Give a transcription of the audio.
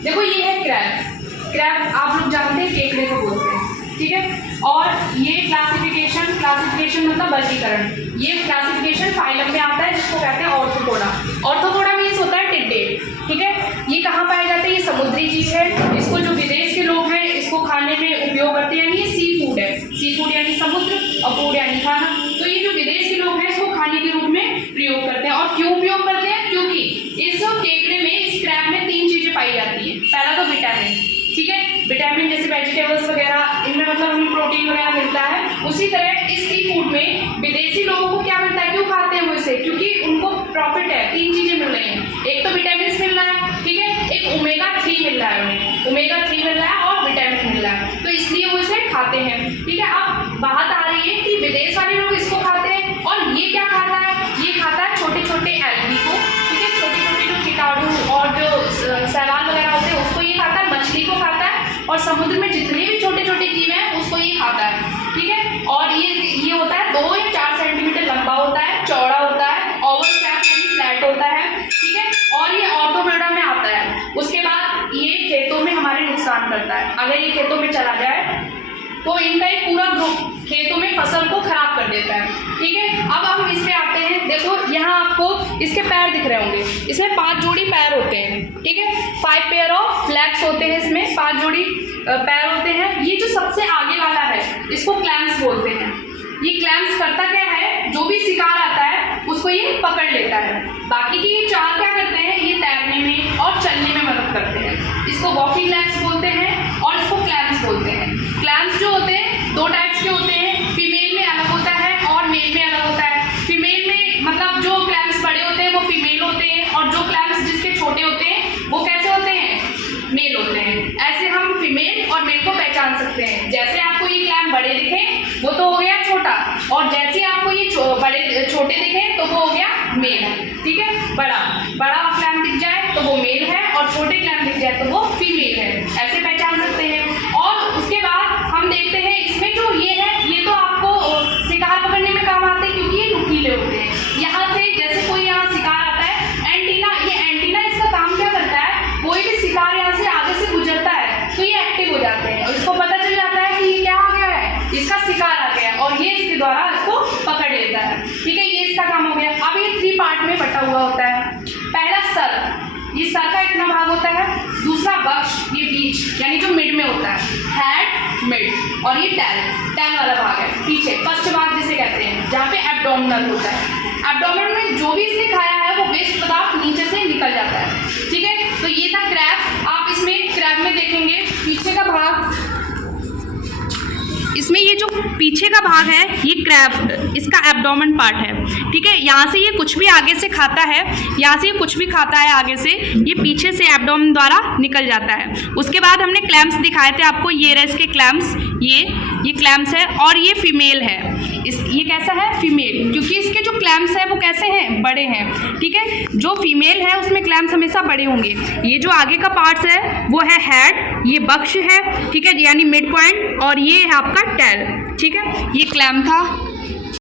देखो ये है क्रैब। क्रैब आप लोग जानते हैं केकड़े को बोलते हैं, ठीक है। और ये क्लासिफिकेशन मतलब वर्गीकरण, ये क्लासिफिकेशन फाइलम में आता है जिसको कहते हैं ऑर्थोपोडा। ऑर्थोपोडा मीन्स होता है टिड्डे, ठीक है। ये कहाँ पाए जाते हैं? ये समुद्री जीव है। इसको जो विदेश के लोग हैं इसको खाने में उपयोग करते हैं, यानी ये सी फूड है। सी फूड यानी समुद्र और फूड यानी खाना। तो ये जो विदेश के लोग हैं इसको खाने के रूप में प्रयोग करते हैं। और क्यों उपयोग करते हैं? क्योंकि इस केकड़े में, इस क्रैब में 3 चीजें पाई जाती है। पहला तो विटामिन, ठीक है। विटामिन जैसे वेजिटेबल्स वगैरह, इनमें मतलब हमें प्रोटीन वगैरह मिलता है। उसी तरह इस सी फूड में विदेशी लोगों को क्या मिलता है? क्यों खाते हैं वो इसे? क्योंकि उनको प्रॉफिट है। 3 चीजें मिल रही हैं, एक तो विटामिन मिल रहा है, ठीक है, एक ओमेगा 3 मिल रहा है, उन्हें ओमेगा 3 मिल रहा है और विटामिन मिल रहा है, तो इसलिए वो इसे खाते हैं, ठीक है। अब बात आ रही है कि विदेश वाले लोग इसको खाते हैं और ये क्या खाता है? ये खाता है छोटे छोटे एल्गी को, ठीक है, छोटे छोटे जो कीटाणु और जो शैवाल वगैरह होते हैं उसको ये खाता है, मछली को खाता है और समुद्र में जितने भी छोटे छोटे जीव हैं उसको ये खाता है, ठीक है। और ये होता है 2 या 4 सेंटीमीटर लंबा होता है, चौड़ा होता है, ओवल शेप यानी फ्लैट होता है, ठीक है। और ये ऑर्थोपोडा में आता है। उसके बाद ये खेतों में हमारे नुकसान करता है। अगर ये खेतों में चला जाए तो इनका एक पूरा ग्रुप खेतों में फसल को खराब कर देता है, ठीक है। अब हम इस पे आते हैं। देखो यहाँ आपको इसके पैर दिख रहे होंगे, इसमें 5 जोड़ी पैर होते हैं, ठीक है। 5 पेयर ऑफ लेग्स होते हैं, इसमें 5 जोड़ी पैर होते हैं। ये जो सबसे आगे वाला है इसको क्लैम्स बोलते हैं। ये क्लैम्स करता क्या है? जो भी शिकार आता है उसको ये पकड़ लेता है। बाकी के ये 4 क्या करते हैं? ये तैरने में और चलने में मदद करते हैं। इसको वॉकिंग लेग्स बोलते हैं और इसको क्लैम्स बोलते हैं। क्लैम्स जो होते हैं 2 टाइप्स के होते हैं, फीमेल में अलग होता है और मेल में अलग होता है। फीमेल में मतलब जो क्लैम्स बड़े होते हैं वो फीमेल होते हैं और जो क्लैम्स जिसके छोटे होते हैं वो कैसे होते हैं? मेल होते हैं। ऐसे हम फीमेल और मेल को पहचान सकते हैं। जैसे आपको ये क्लैम बड़े दिखे वो तो हो गया छोटा, और जैसे आपको ये छोटे दिखे तो वो हो गया मेल, ठीक है। बड़ा क्लैम दिख जाए तो वो मेल है और छोटे क्लैम दिख जाए तो वो फीमेल है, ऐसे पहचान सकते हैं। और उसके बाद हम देखते हैं इसमें जो ये है, ये तो आपको शिकार पकड़ने में काम आते हैं क्योंकि ये नुकीले होते हैं। यहाँ से जैसे कोई यहाँ शिकार आता है, एंटीना, ये एंटीना इसका काम क्या करता है? कोई भी शिकार यहाँ से आगे से गुजरता है तो ये एक्टिव हो जाते हैं और इसको पता चल जाता है कि ये क्या आ गया है, इसका शिकार आ गया और ये इसके द्वारा इसको पकड़ लेता है, ठीक है। ये इसका काम हो गया। अब ये 3 पार्ट में बटा हुआ होता है। पहला सर, ये सर का इतना भाग होता है। दूसरा वक्ष, ये बीच यानी जो मिड में होता है, हेड मिड, और ये टैल वाला भाग है पीछे, फर्स्ट भाग जिसे कहते हैं, जहाँ पे एब्डोमिनल होता है। एब्डोमिनल में जो भी इसने खाया है वो वेस्ट पदार्थ नीचे से निकल जाता है, ठीक है। तो ये था क्रैब। आप इसमें क्रैब में देखेंगे पीछे का भाग, इसमें ये जो पीछे का भाग है ये क्रैब, इसका एब्डोमेन पार्ट है, ठीक है। यहाँ से ये कुछ भी आगे से खाता है, यहाँ से ये कुछ भी खाता है आगे से, ये पीछे से एब्डोमेन द्वारा निकल जाता है। उसके बाद हमने क्लैम्स दिखाए थे आपको, ये रहे इसके क्लैम्स, ये क्लैम्स है और ये फीमेल है। ये कैसा है? फीमेल, क्योंकि इसके जो क्लैम्स है वो कैसे हैं? बड़े हैं, ठीक है। जो फीमेल है उसमें क्लैम्स हमेशा बड़े होंगे। ये जो आगे का पार्ट्स है वो है हेड, ये वक्ष है, ठीक है, यानी मिड पॉइंट, और ये है आपका टैल, ठीक है। ये क्लैम था।